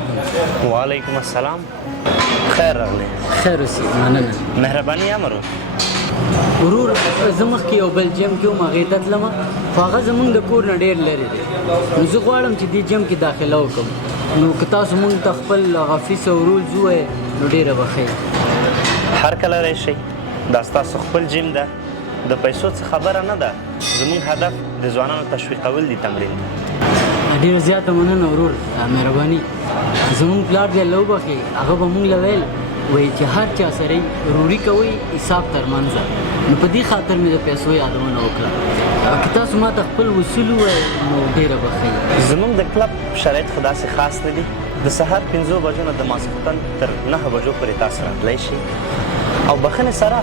علیکم. وعلیکم السلام. خیر راغلی. خیر اوسې، مننه. مهرباني امر ورور زه مخکې یو بل جیم کې وم، هغې ته تلمه، خو هغه زموږ د کور نه ډېر لرې دی. نو زه غواړم چې دې جیم کې داخله وکړم. نو که تاسو موږ ته خپل هغه فیس او رولز ووایئ نو ډېره به ښه وي. هر کله راشئ. دا ستاسو خپل جیم ده، د پیسو څه خبره نه ده. زموږ هدف د ځوانانو تشویقول دي تمرین. ډېره زیاته مننه ورور، مهرباني. زموږ پلار دی الله وبخښي، هغه به موږ له ویل وایي چې هر چا سره یې وروري کوئ حساب تر منځه. نو په دې خاطر مې د پیسو یادونه وکړه. که تاسو ما ته خپل وصول ووایئ نو ډېره به ښه وي. زموږ د کلب شرایط خو داسې خاص نه دي. د سهار 5 بجو نه د ماسخوتن تر 9 بجو پورې تاسو راتلی شئ او بخښنې سره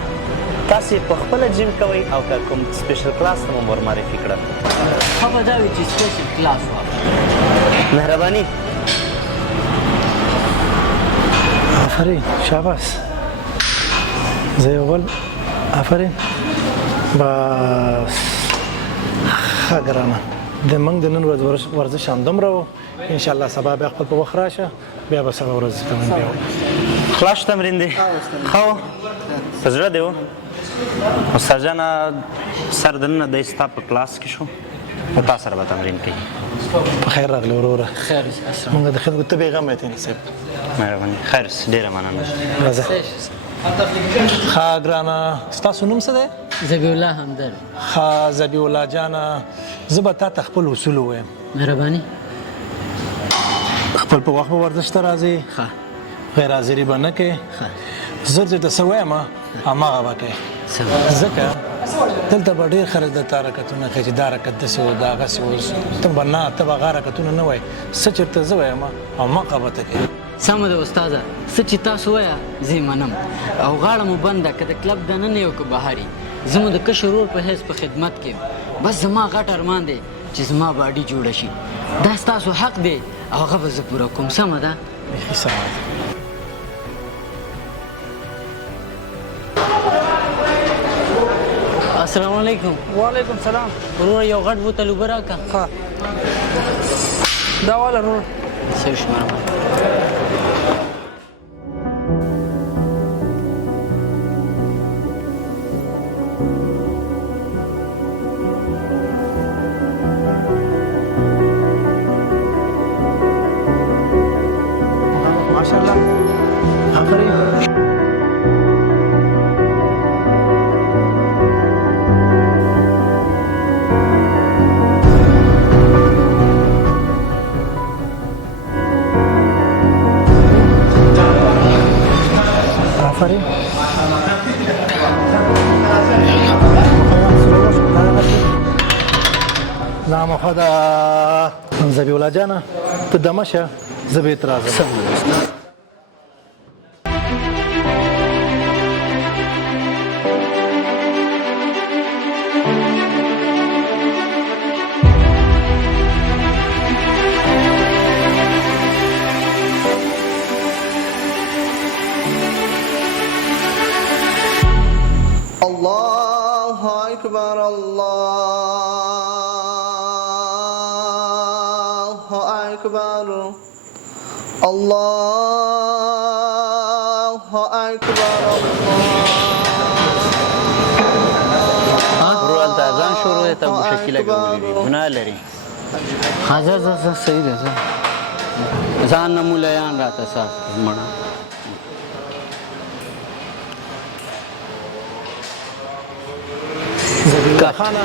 تاسې په خپله جیم کوئ او که کوم سپیشل کلاس ته مو ورمعرفي کړه. ښه به دا وي چې سپیشل کلاس واخلم. مهرباني. آفرین، شاباس. زه یو بل آفرین. بس ښه ګرانه، د موږ د نن ورځ ورزش همدومره و. انشاءالله سبا بیا خپل په وخت راشه، بیا به سبا ورځ تمرین بیا وکړو. خلاص تمرین دی. ښه و، په زړه دی و. استاد جانه سر دننه دی ستا په کلاس کې شو او تا سره به تمرین کوي. په خیر راغلی وروره. خیر اشرف. موږ د خدمت ته بېغمه یې تېنه صاحب. مهرباني. خیر ډېره مننه. راځه. ښه ګرانه، ستاسو نوم څه دی؟ ذبیح الله همدرد. ښه ذبیح الله جانه، زه به تا ته خپل اصول ووایم. مهرباني. خپل په وخت به ورزش ته راځې، ښه غیر حاضري به نه کوې. زر چې ته څه وایم هماغه به کوې. ځکه دلته به ډېر خلک درته حرکتونه کوي چې دا حرکت داسې و دا هغسې اوس ته به نه، ته به هغه حرکتونه نه وایې. څه چېرته زه وایم هماغه به ته کوې. سمه ده استاده، څه چې تاسو وایه زه یې منم او غاړه مو بنده، که د کلب دننه یو که بهر یي. زه مو د کشر ورور په حیث په خدمت کې یم. بس زما غټ ارمان دی چې زما باډي جوړه شي. دا ستاسو حق دی او هغه به زه پوره کوم. سمه ده؟ بیخي سمه ده. السلام علیکم. وعلیکم سلام. ورور یو غټ بوتل اوبه راکړه. ښه دا واله ورور. ښه شو مهرباني. ماشاءالله. آفرین. آفرین. نام خدا. ذبیح الله جانه ته دمه شه، زه بېرته راځم. الله أكبر الله أكبر الله أكبر ورور هلته اذان شروع دی، ته مشکله ګورې دي، ګناه لري. حاضر زه صحیح ده. زه ځان نه مولیان راته صاف مړه. ذبیح الله خانه،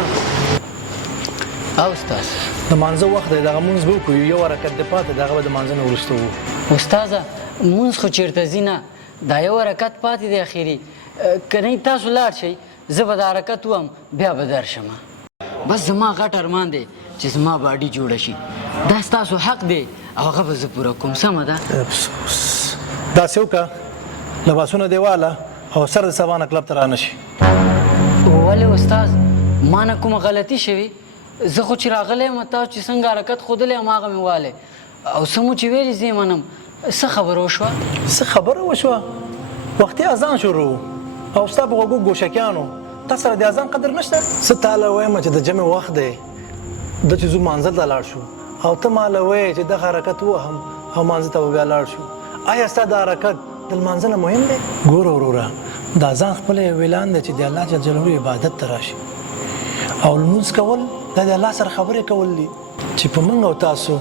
او استاد د مانځه وخت دی، دغه مونځ به وکړو. یو حرکت دی پاتې، دغه به د مانځه نه وروسته وو. استاده مونځ خو چېرته ځي نه، دا یو حرکت پاتې دی اخري. که نه تاسو لاړ شئ زه به دا حرکت وم بیا به درشم. بس زما غټ ارمان دی چې زما باډي جوړه شي. دا ستاسو حق دی او هغه به زه پوره کوم. سمه ده؟ افسوس. داسې وکړه لباسونه دې واله او سر د سبا نه کلب ته رانه شي. ولې استاد ما نه کومه غلطي شوې؟ زه خو چې راغلی یم تاسو چې څنګه حرکت ښودلی یم هغه مې والی او څه مو چې ویلي زه یې منم. څه خبره وشوه؟ څه خبره وشوه؟ وختي اذان شروع او ستا په غوږو ګوشکیانو، تا سره د اذان قدر نشته؟ زه تاله وایم چې د جمع وخت دی، د چې زو منزل ته لاړ شو او ته ماله وایې چې دغه حرکت ووهم او مانځه ته به بیا لاړ شو. آیا ستا دا حرکت د لمانځه نه مهم دی؟ ګوره وروره، دا ځان خپله یو اعلان دی چې د الله جل جلاله عبادت ته راشي، او لمونځ کول دا د الله سره خبرې کول دي چې په موږ او تاسو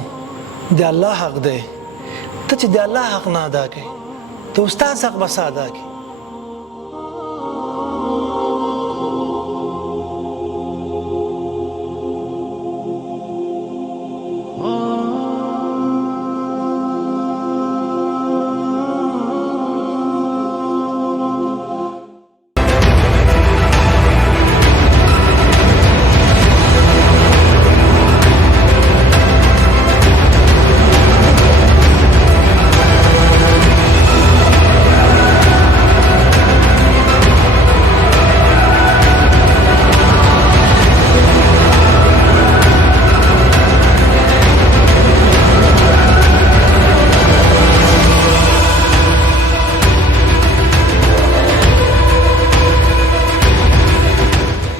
د الله حق دی. ته چې د الله حق نه ادا کوې، د استاد حق به څه ادا کوې؟